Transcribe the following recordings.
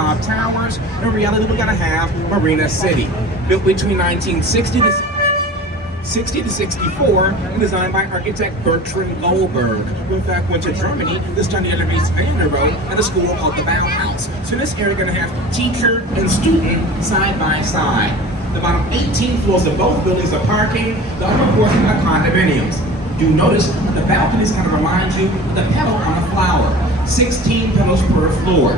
rooftop towers. In reality, we're gonna have Marina City, built between 1960 to 64 and designed by architect Bertrand Goldberg, who in fact went to Germany to study under Mies van der Rohe at a school called the Bauhaus. So this area is going to have teacher and student side by side. The bottom 18 floors of both buildings are parking, the upper portion are condominiums. Do notice the balconies kind of remind you of the petal on a flower, 16 petals per floor.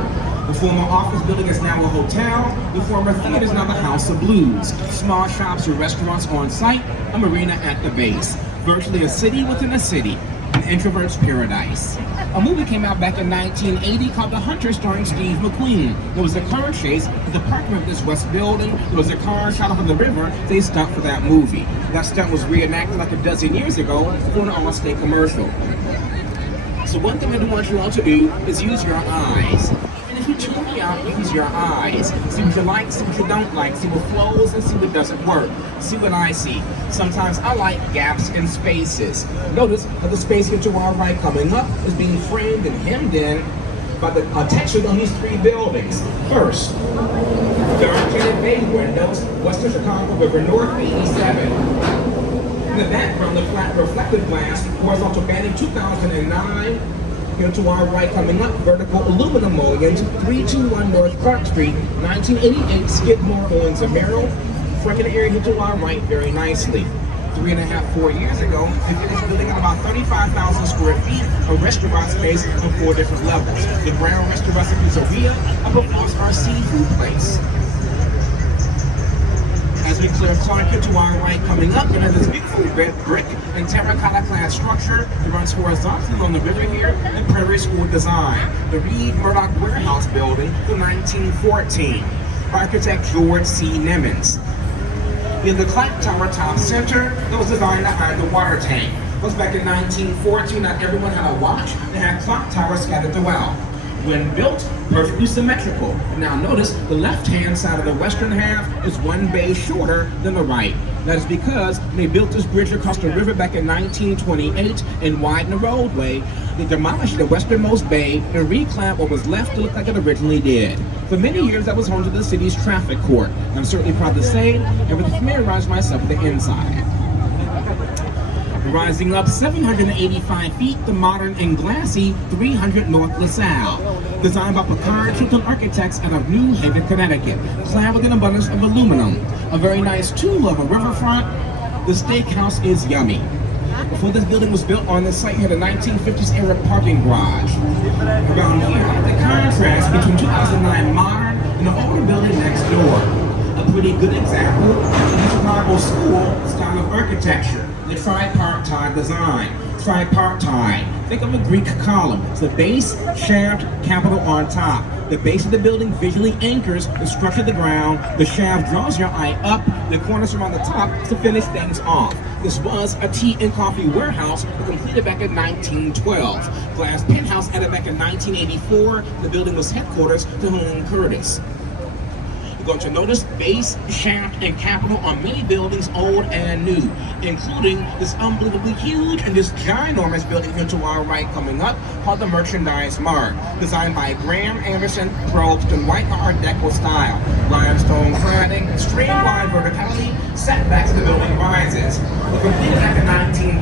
The former office building is now a hotel. The former theater is now the House of Blues. Small shops or restaurants on site, a marina at the base. Virtually a city within a city, an introvert's paradise. A movie came out back in 1980 called The Hunter, starring Steve McQueen. There was a car chase at the parking of this west building. There was a car shot off in the river. They stunt for that movie. That stunt was reenacted like a dozen years ago for an Allstate commercial. So one thing I do want you all to do is use your eyes. If you tune me out, use your eyes. See what you like, see what you don't like, see what flows and see what doesn't work. See what I see. Sometimes I like gaps and spaces. Notice that the space here to our right coming up is being framed and hemmed in by the texture on these three buildings. First, dark-tinted bay windows, Western Chicago River North 87. In the background, the flat reflective glass, horizontal banding 2009. Here to our right coming up, vertical aluminum mullions, 321 North Clark Street, 1988 Skidmore, Owens and Merrill. Fronting the area here to our right very nicely. 4 years ago, they finished building on about 35,000 square feet of restaurant space on 4 different levels. The Brown Restaurant and Pizzeria, up across our seafood place. As we clear Clark here to our right coming up, we have this beautiful red brick and terracotta clad structure that runs horizontally on the river here in Prairie School design. The Reed Murdoch Warehouse Building from 1914. Architect George C. Nimmons. We have the clock tower top center that was designed to hide the water tank. It was back in 1914, not everyone had a watch. They had clock towers scattered throughout. When built, perfectly symmetrical. Now notice the left-hand side of the western half is one bay shorter than the right. That is because they built this bridge across the river back in 1928 and widened the roadway. They demolished the westernmost bay and reclaimed what was left to look like it originally did. For many years, that was home to the city's traffic court. I'm certainly proud to say, and to familiarize myself with the inside. Rising up 785 feet, the modern and glassy 300 North Lasalle. Designed by Picard Chilton Architects out of New Haven, Connecticut. Clad with an abundance of aluminum. A very nice tool of a riverfront. The steakhouse is yummy. Before this building was built on this site, had a 1950s era parking garage. Around here, the contrast between 2009 modern and the older building next door. A pretty good example of the Chicago school style of architecture. The tripartite design. Tripartite. Think of a Greek column. It's the base, shaft, capital on top. The base of the building visually anchors the structure of the ground. The shaft draws your eye up. The corners are on the top to finish things off. This was a tea and coffee warehouse completed back in 1912. Glass penthouse added back in 1984. The building was headquarters to Home Curtis. You're going to notice base, shaft, and capital on many buildings, old and new, including this unbelievably huge and this ginormous building here to our right coming up called the Merchandise Mart, designed by Graham Anderson, Probst, and White Art Deco style. Limestone cladding, streamlined verticality, setbacks in the building rises. Completed back in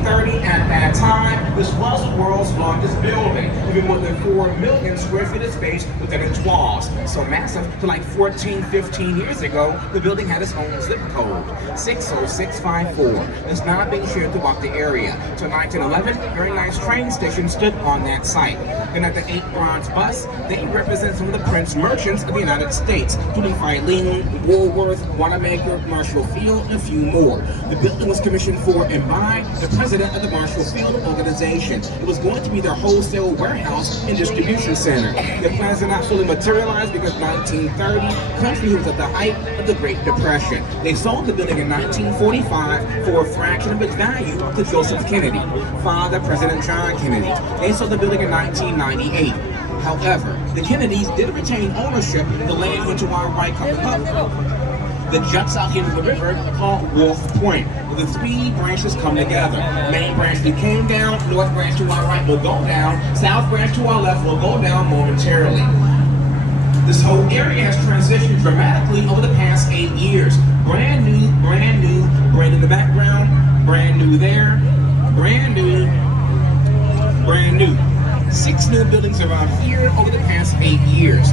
1930, at that time, this was the world's longest building, with more than 4 million square feet of space within its walls. So massive to like 14, 15 years ago, the building had its own zip code, 60654. It's now being shared throughout the area. Till 1911, a very nice train station stood on that site. And at the 8 bronze bus, they represent some of the Prince merchants of the United States, including Philemon, Woolworth, Wanamaker, Marshall Field, and a few more. The building was commissioned for and by the president of the Marshall Field organization. It was going to be their wholesale warehouse and distribution center. Their plans did not fully materialize because 1930, country was at the height of the Great Depression. They sold the building in 1945 for a fraction of its value to Joseph Kennedy, father President John Kennedy. They sold the building in 1998. However, the Kennedys did retain ownership of the land into our right coming up that juts out into the river called Wolf Point, where the 3 branches come together. Main branch that came down, north branch to our right will go down, south branch to our left will go down momentarily. This whole area has transitioned dramatically over the past 8 years. Brand new, brand new, brand in the background, brand new there, brand new, brand new. 6 new buildings around here over the past 8 years.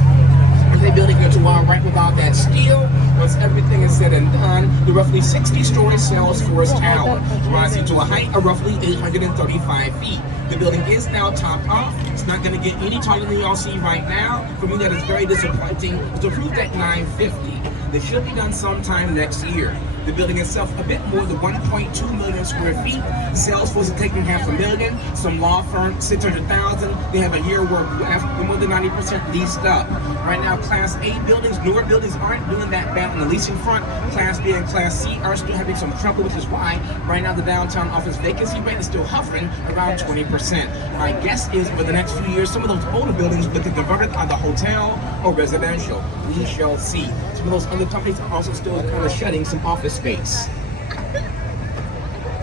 They building here to our right with all that steel. Once everything is said and done, the roughly 60-story Salesforce Tower, rising to a height of roughly 835 feet. The building is now topped off. It's not going to get any taller than y'all see right now. For me, that is very disappointing. It's approved at 950. This should be done sometime next year. The building itself a bit more than 1.2 million square feet. Salesforce is taking $500,000. Some law firm, 600,000. They have a year work left, and more than 90% leased up. Right now, Class A buildings, newer buildings aren't doing that bad on the leasing front. Class B and Class C are still having some trouble, which is why right now the downtown office vacancy rate is still hovering around 20%. My guess is over the next few years, some of those older buildings will get converted either hotel or residential. We shall see. Some of those other companies are also still kind of shedding some office space.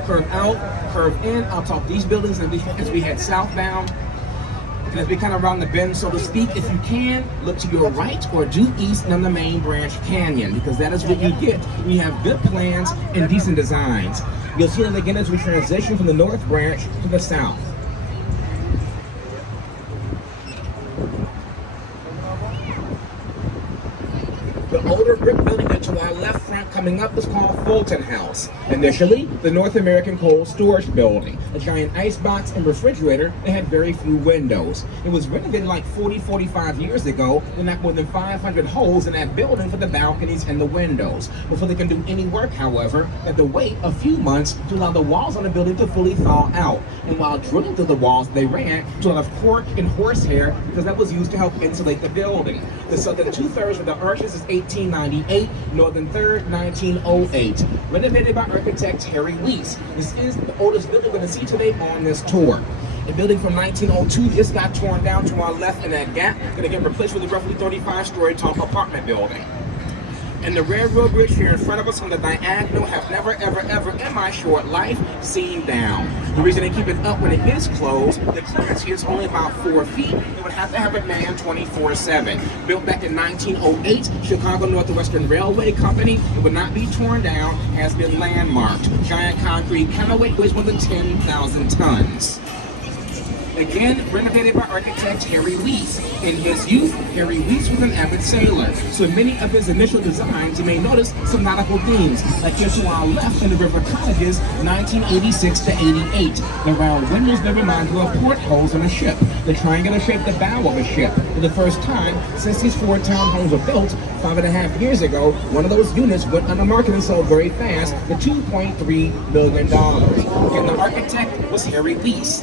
Curve out, curve in. I'll talk these buildings as we head southbound. And as we kind of round the bend, so to speak, if you can, look to your right or due east on the main branch canyon, because that is what you get. We have good plans and decent designs. You'll see them again as we transition from the north branch to the south. The older brick building to our left front coming up is called Fulton House. Initially, the North American Cold Storage Building, a giant icebox and refrigerator that had very few windows. It was renovated like 45 years ago and had more than 500 holes in that building for the balconies and the windows. Before they can do any work, however, they had to wait a few months to allow the walls on the building to fully thaw out. And while drilling through the walls, they ran to a lot of cork and horsehair because that was used to help insulate the building. The southern 2/3 of the arches is 1898, northern third 1908. Renovated by architect Harry Weiss. This is the oldest building we're going to see today on this tour. A building from 1902 just got torn down to our left in that gap, going to get replaced with a roughly 35-story tall apartment building. And the railroad bridge here in front of us on the diagonal have never, ever, ever in my short life seen down. The reason they keep it up when it is closed, the clearance here is only about 4 feet. They would have to have it manned 24/7. Built back in 1908, Chicago Northwestern Railway Company. It would not be torn down, has been landmarked. Giant concrete counterweight weighs more than 10,000 tons. Again, renovated by architect Harry Weiss. In his youth, Harry Weiss was an avid sailor, so in many of his initial designs, you may notice some nautical themes, like here to our left in the river cottages, 1986 to 88. The round windows that remind you of portholes on a ship. The triangular shape, the bow of a ship. For the first time since these 4 townhomes were built 5.5 years ago, one of those units went on the market and sold very fast for $2.3 million. Again, the architect was Harry Weiss.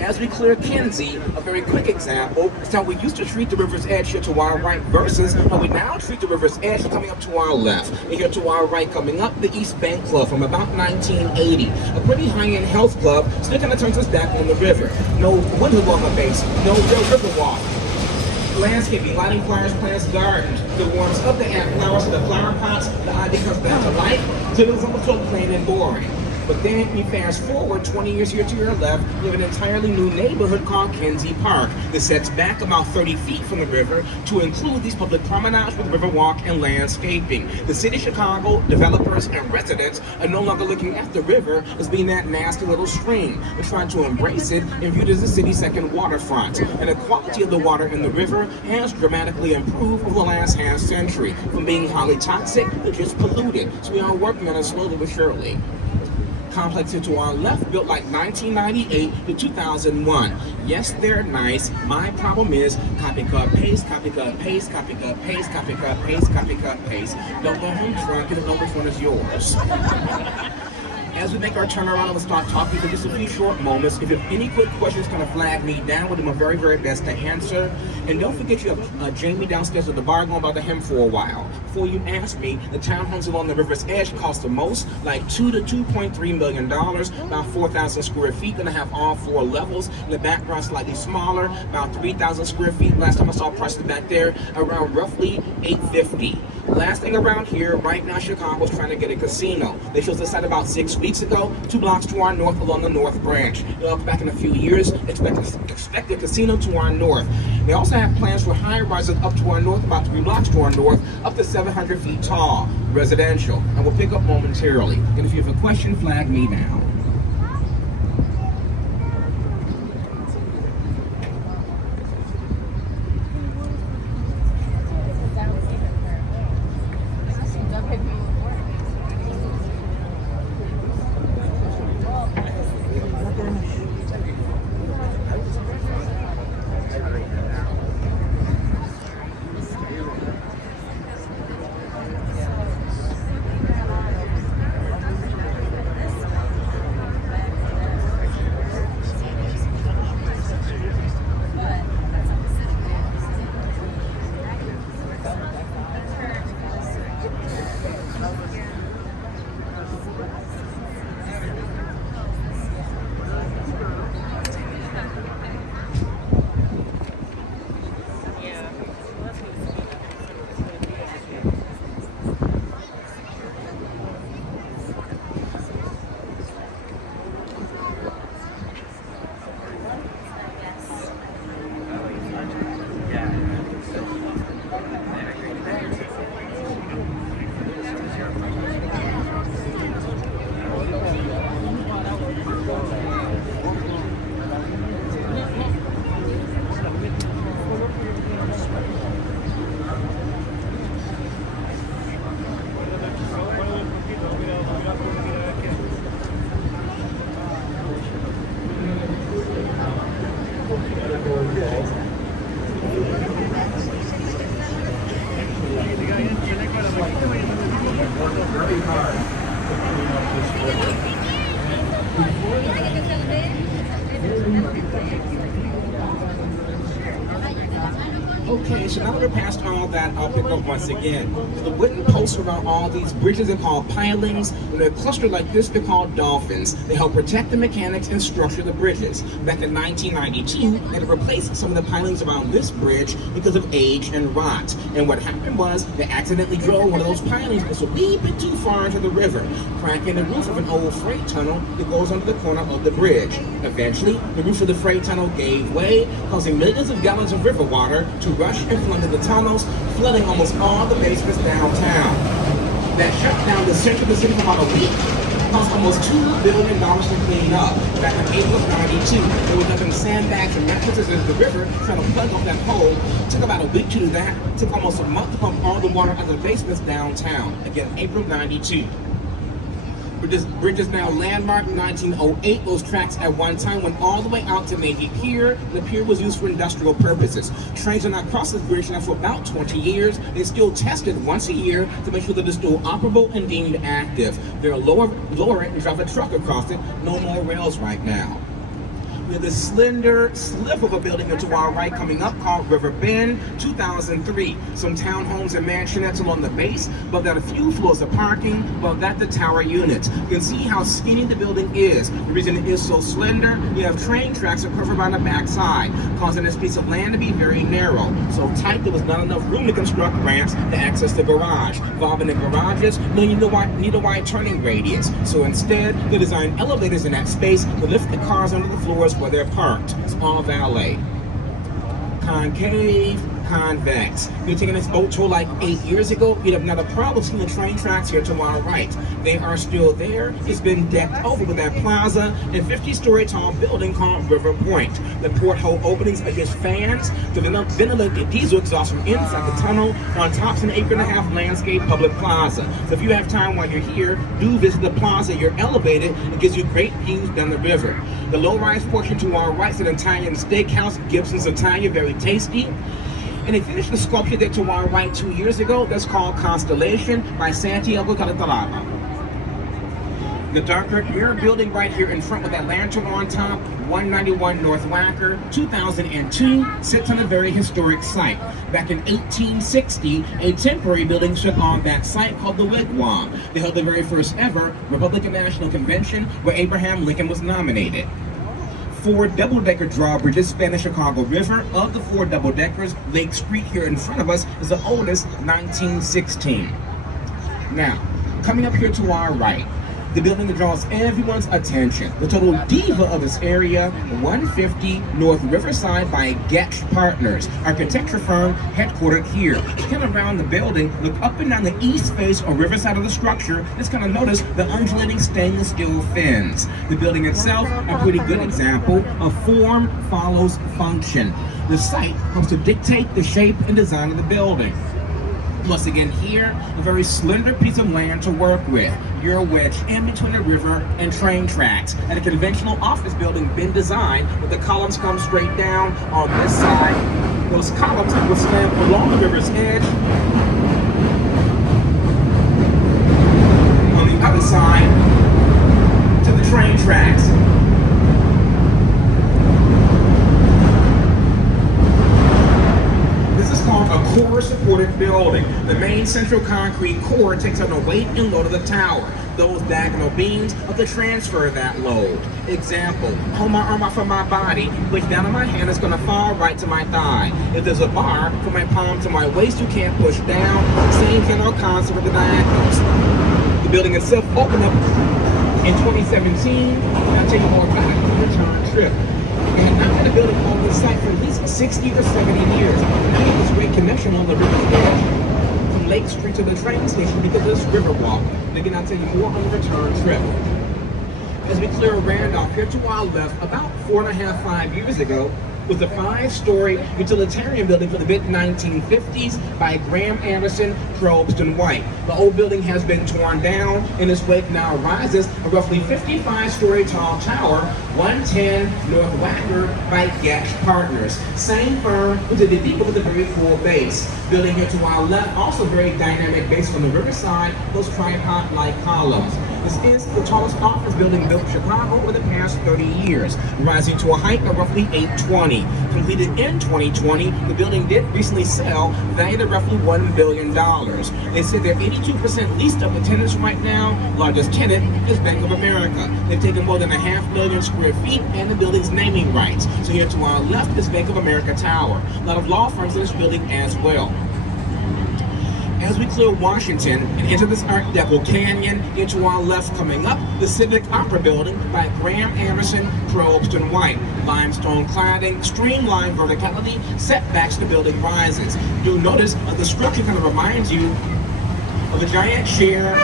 As we clear Kinsey, a very quick example is how we used to treat the river's edge here to our right versus how we now treat the river's edge coming up to our left. And here to our right coming up, the East Bank Club from about 1980. A pretty high-end health club, still kind of turns us back on the river. No window walker base, no real river walk. Landscaping, lighting, flowers, plants, gardens. The warms up the add flowers to the flower pots, the idea comes back to life, so it was almost so plain and boring. But then you fast forward 20 years here to your left, you have an entirely new neighborhood called Kinsey Park that sets back about 30 feet from the river to include these public promenades with riverwalk and landscaping. The city of Chicago, developers, and residents are no longer looking at the river as being that nasty little stream. They're trying to embrace it and view it as the city's second waterfront. And the quality of the water in the river has dramatically improved over the last half century, from being highly toxic to just polluted. So we are working on it slowly but surely. Complex here to our left, built like 1998 to 2001. Yes, they're nice. My problem is copy, cut, paste, copy, cut, paste, copy, cut, paste, copy, cut, paste, copy, cut, paste. Don't go home drunk, you don't know which one is yours. As we make our turnaround, we'll start talking for just a few short moments. If you have any quick questions, kind of flag me down. We'll do my very, very best to answer. And don't forget you have Jamie downstairs at the bar going about the him for a while. Before you ask me, the townhomes along the river's edge cost the most, like $2 to $2.3 million, about 4,000 square feet. Gonna have all 4 levels. In the background, slightly smaller, about 3,000 square feet. Last time I saw prices back there, around roughly $850. Last thing around here, right now Chicago's trying to get a casino. They chose the site about 6 weeks ago, 2 blocks to our north along the North Branch. They'll look back in a few years, expect a casino to our north. They also have plans for high rises up to our north, about 3 blocks to our north, up to 700 feet tall, residential. And we'll pick up momentarily. And if you have a question, flag me now. Okay, so now that we're past all that, I'll pick up once again. The wooden posts around all these bridges are called pilings. When they're clustered like this, they're called dolphins. They help protect the mechanics and structure the bridges. Back in 1992, they had to replace some of the pilings around this bridge because of age and rot. And what happened was, they accidentally drove one of those pilings just a wee bit too far into the river, cracking the roof of an old freight tunnel that goes under the corner of the bridge. Eventually, the roof of the freight tunnel gave way, causing millions of gallons of river water to rush and flood into the tunnels, flooding almost all the basements downtown. That shut down the center of the city for about a week, cost almost $2 billion to clean up. Back in April of '92, they were dumping sandbags and mattresses into the river, trying to plug off that hole. It took about a week to do that. It took almost a month to pump all the water out of the basements downtown. Again, April '92. This bridge is now landmarked. 1908, those tracks at one time went all the way out to Navy Pier. The pier was used for industrial purposes. Trains are not cross this bridge now for about 20 years. They're still tested once a year to make sure that it's still operable and deemed active. They'll lower it and drive a truck across it. No more rails right now. We have this slender sliver of a building to our right coming up called River Bend, 2003. Some townhomes and mansionettes along the base, but that a few floors of parking, above that the tower units. You can see how skinny the building is. The reason it is so slender, you have train tracks that cover around the backside, causing this piece of land to be very narrow. So tight there was not enough room to construct ramps to access the garage. Involving the garages, no, you need a wide turning radius. So instead, they designed elevators in that space to lift the cars under the floors where they're parked. It's all valet. Concave, convex. You're taking this boat tour like 8 years ago, you'd have not a problem seeing the train tracks here to our right. They are still there. It's been decked over with that plaza and 50-story tall building called River Point. The porthole openings are just fans to ventilate the diesel exhaust from inside the tunnel. On top's an 1.5 acre landscape public plaza. So if you have time while you're here, do visit the plaza. You're elevated. It gives you great views down the river. The low-rise portion to our right is an Italian steakhouse, Gibson's Italian, very tasty. And they finished the sculpture there to our right 2 years ago. That's called Constellation by Santiago Calatrava. The darker mirror building right here in front with that lantern on top, 191 North Wacker, 2002, sits on a very historic site. Back in 1860, a temporary building stood on that site called the Wigwam. They held the very first ever Republican National Convention where Abraham Lincoln was nominated. 4 double-decker drawbridges span the Chicago River. Of the 4 double-deckers, Lake Street here in front of us is the oldest, 1916. Now, coming up here to our right, the building that draws everyone's attention. The total diva of this area, 150 North Riverside by Getch Partners, architecture firm headquartered here. Kind of around the building, look up and down the east face or riverside of the structure. Just kind of notice the undulating stainless steel fins. The building itself, a pretty good example of form follows function. The site helps to dictate the shape and design of the building. Once again here, a very slender piece of land to work with. You're wedged in between the river and train tracks. And a conventional office building been designed where the columns come straight down on this side. Those columns will slam along the river's edge. On the other side, to the train tracks. Called a core supported building. The main central concrete core takes on the weight and load of the tower. Those diagonal beams are to transfer that load. Example, hold my arm out from my body, push down on my hand, it's gonna fall right to my thigh. If there's a bar from my palm to my waist, you can't push down. Same general concept with the diagonals. The building itself opened up in 2017. I'll tell you more about it on the return trip. And I've had a building on this site for at least 60 or 70 years. And I have this great connection on the river edge from Lake Street to the train station because of this river walk. And again, I'll tell you more on the return trip. As we clear Randolph, here to our left, about 4.5 years ago, was a 5-story utilitarian building from the mid-1950s by Graham Anderson, Probst and White. The old building has been torn down. In its wake now rises a roughly 55-story tall tower, 110 North Wagner by Getch Partners. Same firm who did the depot with a very full base. Building here to our left, also very dynamic base on the riverside, those tripod-like columns. This is the tallest office building built in Chicago over the past 30 years, rising to a height of roughly 820. Completed in 2020, the building did recently sell, valued at roughly $1 billion. They said they're 82% leased up with tenants right now. Largest tenant is Bank of America. They've taken more than 500,000 square feet and the building's naming rights. So here to our left is Bank of America Tower. A lot of law firms in this building as well. As we clear Washington and enter this Art Deco canyon, into our left coming up, the Civic Opera Building by Graham Anderson, Probst and White. Limestone cladding, streamlined verticality, setbacks the building rises. You'll notice the structure kind of reminds you of a giant chair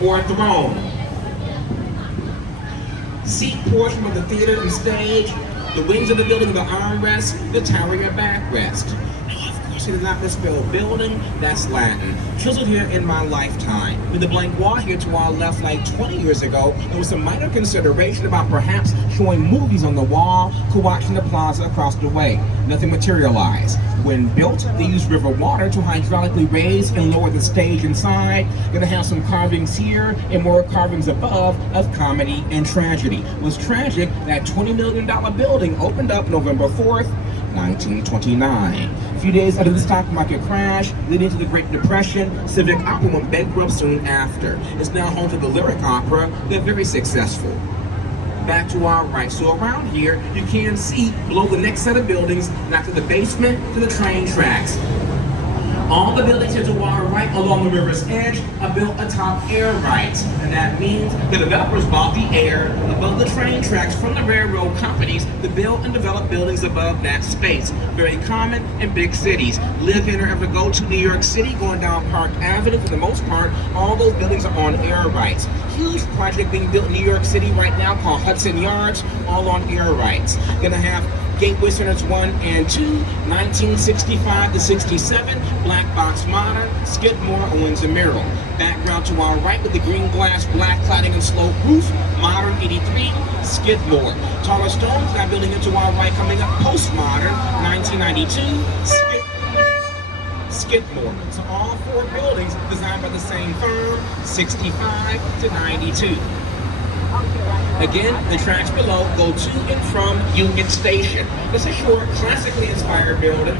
or a throne. Seat portion of the theater and stage, the wings of the building, the armrest, the tower, your backrest. It is not misspelled building, that's Latin. Chiseled here in my lifetime. With the blank wall here to our left like 20 years ago, there was some minor consideration about perhaps showing movies on the wall to watching the plaza across the way. Nothing materialized. When built, they used river water to hydraulically raise and lower the stage inside. Gonna have some carvings here and more carvings above of comedy and tragedy. It was tragic that $20 million building opened up November 4th, 1929. A few days after the stock market crash, leading to the Great Depression, Civic Opera went bankrupt soon after. It's now home to the Lyric Opera. They're very successful. Back to our right. So around here, you can see below the next set of buildings, not to the basement, to the train tracks. All the buildings here to our right along the river's edge are built atop air rights, and that means the developers bought the air above the train tracks from the railroad companies to build and develop buildings above that space. Very common in big cities. Live in or ever go to New York City, going down Park Avenue, for the most part, all those buildings are on air rights. Huge project being built in New York City right now called Hudson Yards, all on air rights. Gonna have Gateway Centers 1 and 2, 1965 to 67, Black Box Modern, Skidmore, Owens and Merrill. Background to our right with the green glass, black cladding and slope roof, Modern 83, Skidmore. Taller stones, that building into our right coming up, Postmodern, 1992, Skidmore. So all 4 buildings designed by the same firm, 65 to 92. Again, the tracks below go to and from Union Station. This is a short, classically inspired building.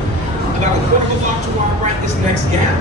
About a quarter of a block to our right, this next gap,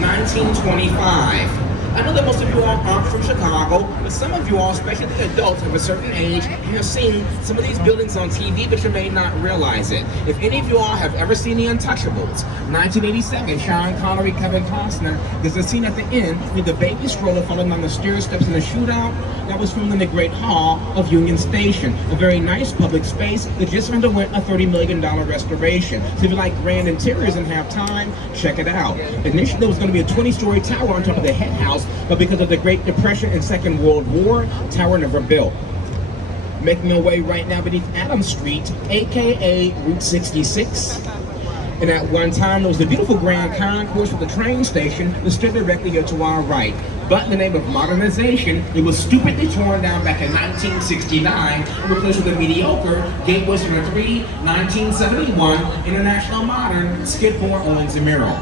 1925. I know that most of you all aren't from Chicago, but some of you all, especially the adults of a certain age, have seen some of these buildings on TV, but you may not realize it. If any of you all have ever seen The Untouchables, 1987, Sean Connery, Kevin Costner, there's a scene at the end with the baby stroller falling down the stair steps in a shootout. That was filmed in the Great Hall of Union Station, a very nice public space that just underwent a $30 million restoration. So if you like grand interiors and have time, check it out. Initially, there was going to be a 20-story tower on top of the head house, but because of the Great Depression and Second World War, tower never built. Making my way right now beneath Adams Street, aka Route 66. And at one time, there was the beautiful Grand Concourse with the train station that stood directly here to our right. But in the name of modernization, it was stupidly torn down back in 1969 and replaced with a mediocre Gateway Center 3, 1971 International Modern Skidmore, Owens & Merrill.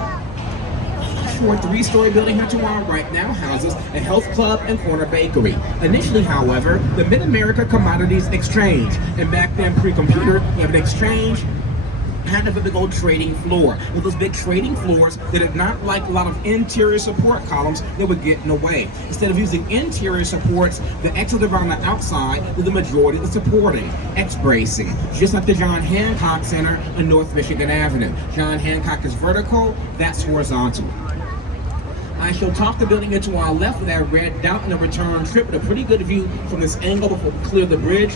A 3-story building here to our right now houses a health club and corner bakery. Initially, however, the Mid-America Commodities Exchange, and back then pre-computer, you have an exchange, had a big old trading floor. With those big trading floors that did not like a lot of interior support columns that would get in the way. Instead of using interior supports, the exit around the outside with the majority of the supporting, X-bracing, just like the John Hancock Center on North Michigan Avenue. John Hancock is vertical, that's horizontal. I shall top the building here to our left with that red dot in the return trip with a pretty good view from this angle before we clear the bridge.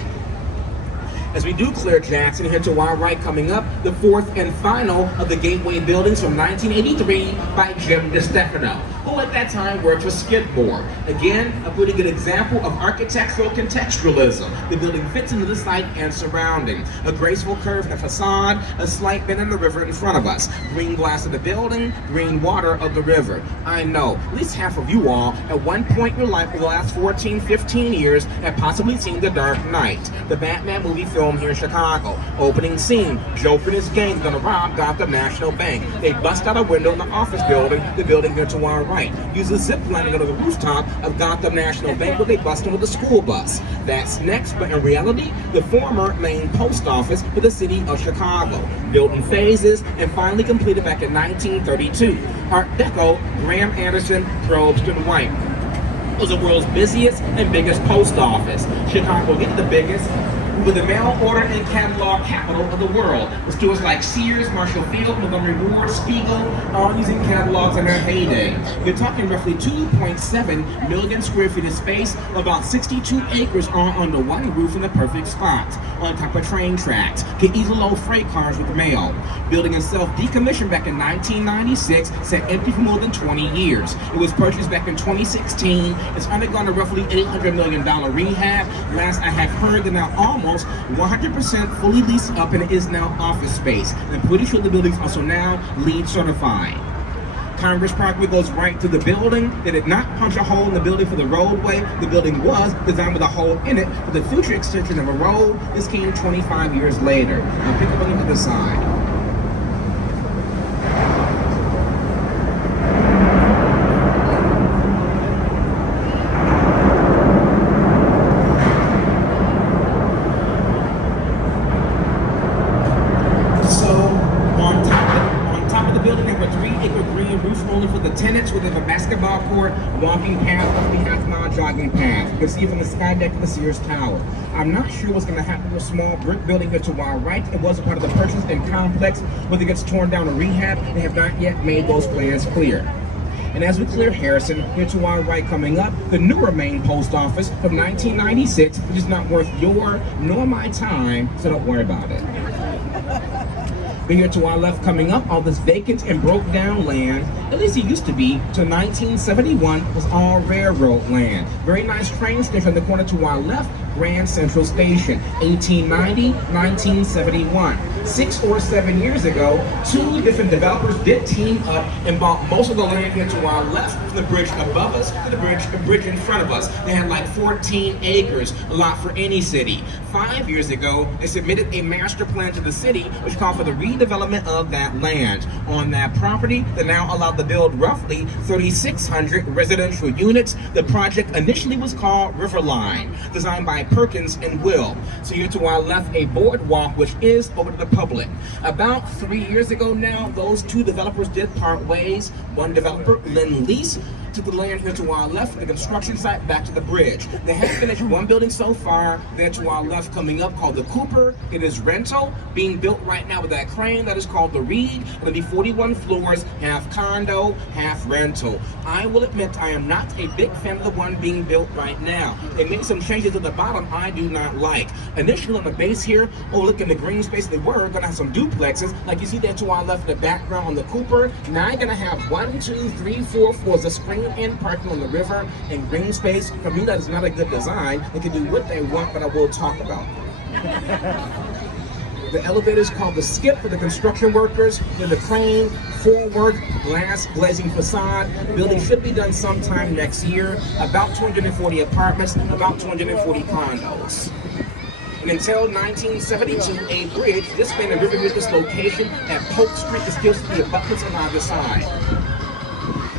As we do clear Jackson, here to our right coming up, the fourth and final of the Gateway buildings from 1983 by Jim DeStefano, who at that time worked for Skidmore. Again, a pretty good example of architectural contextualism. The building fits into the site and surrounding. A graceful curve in the facade, a slight bend in the river in front of us. Green glass of the building, green water of the river. I know, at least half of you all, at one point in your life for the last 14, 15 years, have possibly seen The Dark Knight, the Batman movie film here in Chicago. Opening scene, Joker and his gang gonna rob Gotham National Bank. They bust out a window in the office building, the building here to our right. Use a zip line to go to the rooftop of Gotham National Bank where they bust in with a school bus. That's next, but in reality, the former main post office for the city of Chicago. Built in phases and finally completed back in 1932. Art Deco, Graham Anderson, Probst and White. It was the world's busiest and biggest post office. Chicago is the biggest, with the mail order and catalog capital of the world, with stores like Sears, Marshall Field, Montgomery Ward, Spiegel, all using catalogs in their heyday. They're talking roughly 2.7 million square feet of space, about 62 acres all under one roof in the perfect spot, on top of train tracks, can easily load freight cars with mail. Building itself decommissioned back in 1996, sat empty for more than 20 years. It was purchased back in 2016. It's undergone a roughly $800 million rehab. Last I have heard, they're now almost 100% fully leased up and it is now office space. I'm pretty sure the building's also now LEED certified. Congress Parkway goes right through the building. They did not punch a hole in the building for the roadway. The building was designed with a hole in it for the future extension of a road. This came 25 years later. Now pick up a look at the side. Tenants with a basketball court, walking path, half-mile jogging path. You can see from the sky deck of the Sears Tower. I'm not sure what's going to happen with a small brick building here to our right. It was a part of the purchase and complex. Whether it gets torn down or rehab, they have not yet made those plans clear. And as we clear Harrison, here to our right coming up, the newer main post office from 1996, which is not worth your nor my time, so don't worry about it. But here to our left coming up, all this vacant and broke down land, at least it used to be, till 1971, was all railroad land. Very nice train station on the corner to our left, Grand Central Station, 1890, 1971. 6 or 7 years ago, 2 different developers did team up and bought most of the land here to our left, from the bridge above us to the bridge in front of us. They had like 14 acres, a lot for any city. 5 years ago, they submitted a master plan to the city, which called for the redevelopment of that land. On that property, they now allowed to build roughly 3,600 residential units. The project initially was called Riverline, designed by Perkins and Will. So here to our left, a boardwalk, which is open to the public. About 3 years ago now, those 2 developers did part ways. One developer, Lend Lease, to the land here to our left, the construction site, back to the bridge. They have finished one building so far, there to our left coming up called the Cooper. It is rental, being built right now with that crane that is called the Reed. It'll be 41 floors, half condo, half rental. I will admit I am not a big fan of the one being built right now. They made some changes at the bottom I do not like. Initially on the base here, look in the green space, they were gonna have some duplexes, like you see there to our left in the background on the Cooper. Now you're gonna have 1, 2, 3, 4 floors of screened-in parking on the river and green space. For me, that is not a good design. They can do what they want, but I will talk about it. The elevator is called the Skip for the construction workers. Then the crane, forward, glass glazing facade. The building should be done sometime next year. About 240 apartments, about 240 condos. And until 1972, a bridge, this spanned the river near this location at Polk Street, is still the abutments on either side.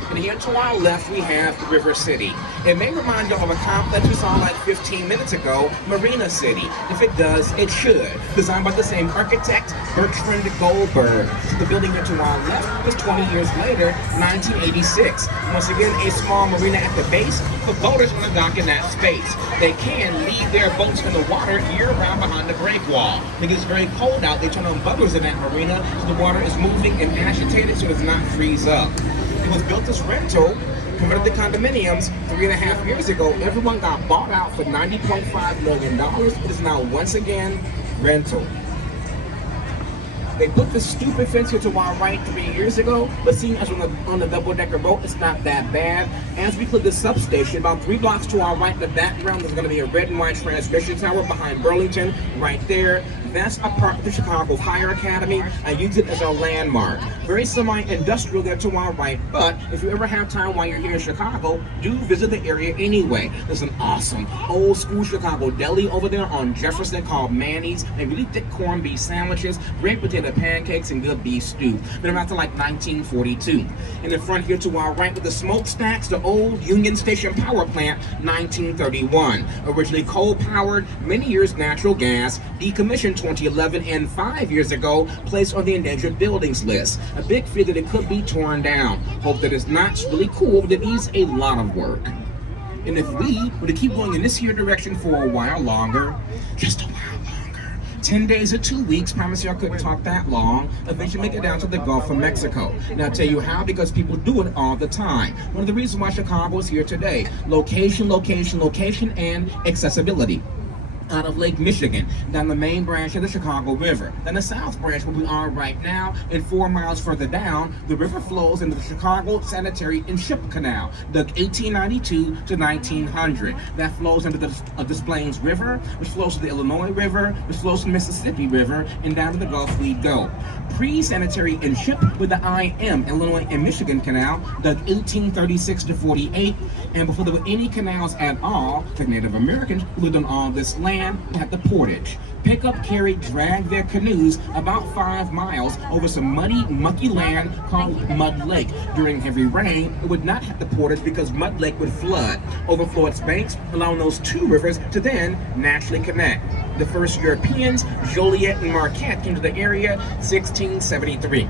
And here to our left, we have River City. It may remind you of a complex we saw like 15 minutes ago, Marina City. If it does, it should. Designed by the same architect, Bertrand Goldberg. The building here to our left was 20 years later, 1986. Once again, a small marina at the base for boaters on the dock in that space. They can leave their boats in the water year-round behind the break wall. If it gets very cold out, they turn on bubblers in that marina so the water is moving and agitated so it does not freeze up. It was built as rental, converted to condominiums 3.5 years ago. Everyone got bought out for $90.5 million. It is now once again rental. They put the stupid fence here to our right 3 years ago, but seeing as we're on the double-decker boat, it's not that bad. As we click the substation, about 3 blocks to our right in the background, there's going to be a red and white transmission tower behind Burlington, right there. That's a part of the Chicago Fire Academy. I use it as our landmark. Very semi-industrial there to our right, but if you ever have time while you're here in Chicago, do visit the area anyway. There's an awesome old-school Chicago deli over there on Jefferson called Manny's. They really thick corned beef sandwiches, great potato pancakes, and good beef stew. Been around to like 1942. In the front here to our right with the smokestacks, the old Union Station power plant, 1931. Originally coal-powered, many years natural gas, decommissioned 2011, and 5 years ago placed on the endangered buildings list. A big fear that it could be torn down. Hope that it's not. It's really cool, but it needs a lot of work. And if we were to keep going in this here direction for a while longer, just a while longer, 10 days or 2 weeks, promise you I couldn't talk that long, eventually make it down to the Gulf of Mexico. And I'll tell you how, because people do it all the time. One of the reasons why Chicago is here today. Location, location, location, and accessibility. Out of Lake Michigan, down the main branch of the Chicago River. Then the south branch where we are right now, and 4 miles further down, the river flows into the Chicago Sanitary and Ship Canal, dug 1892 to 1900. That flows into the Des Plaines River, which flows to the Illinois River, which flows to the Mississippi River, and down to the Gulf we go. Pre-Sanitary and Ship with the IM, Illinois and Michigan Canal, dug 1836 to 48, and before there were any canals at all, the Native Americans who lived on all this land had the portage. Pick up, carry, drag their canoes about 5 miles over some muddy, mucky land called Mud Lake. During heavy rain, it would not have the portage because Mud Lake would flood, overflow its banks, allowing those 2 rivers to then naturally connect. The first Europeans, Joliet and Marquette, came to the area 1673.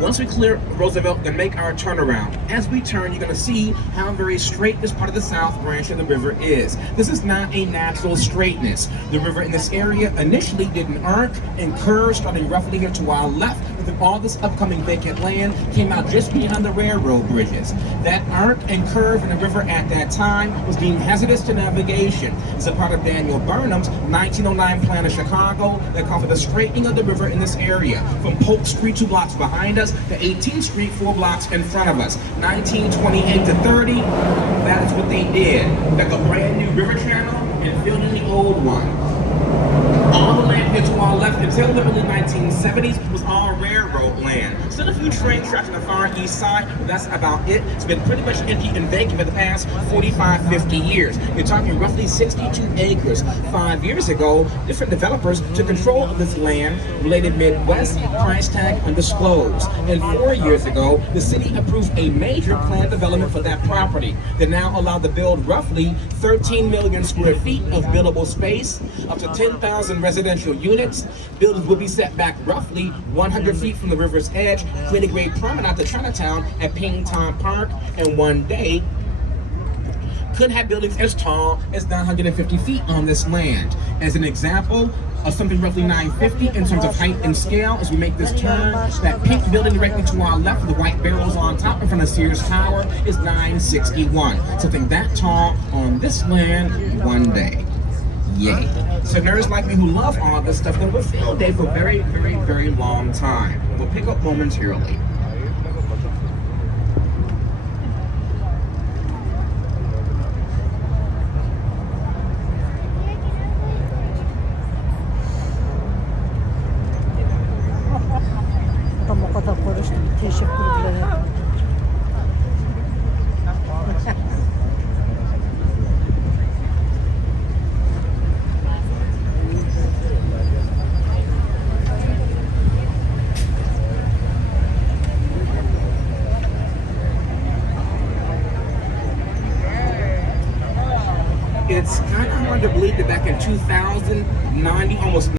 Once we clear Roosevelt and make our turnaround, as we turn, you're going to see how very straight this part of the south branch of the river is. This is not a natural straightness. The river in this area initially did an arc and curve starting roughly here to our left, but then all this upcoming vacant land came out just behind the railroad bridges. That arc and curve in the river at that time was deemed hazardous to navigation. It's a part of Daniel Burnham's 1909 plan of Chicago that called for the straightening of the river in this area, from Polk Street 2 blocks behind us to 18th Street 4 blocks in front of us. 1928 to 30, that is what they did. Like a brand new river channel and filled in the old one. All the land here to our left until the early 1970s was all railroad land. Still a few train tracks on the far east side, but that's about it. It's been pretty much empty and vacant for the past 45, 50 years. You're talking roughly 62 acres. 5 years ago, different developers took control of this land, related Midwest, price tag undisclosed. And 4 years ago, the city approved a major planned development for that property that now allowed to build roughly 13 million square feet of buildable space, up to 10,000 residential residential units. Buildings will be set back roughly 100 feet from the river's edge, creating a great promenade to Chinatown at Kinsey Park, and one day could have buildings as tall as 950 feet on this land. As an example of something roughly 950 in terms of height and scale, as we make this turn, that pink building directly to our left with the white barrels on top in front of Sears Tower is 961. Something that tall on this land one day. Yay. So nerds like me who love all this stuff, then we'll field day for a very, very, very long time. We'll pick up momentarily. Tam o kadar konuştum. Teşekkür ederim. It's kind of hard to believe that back in 2090, almost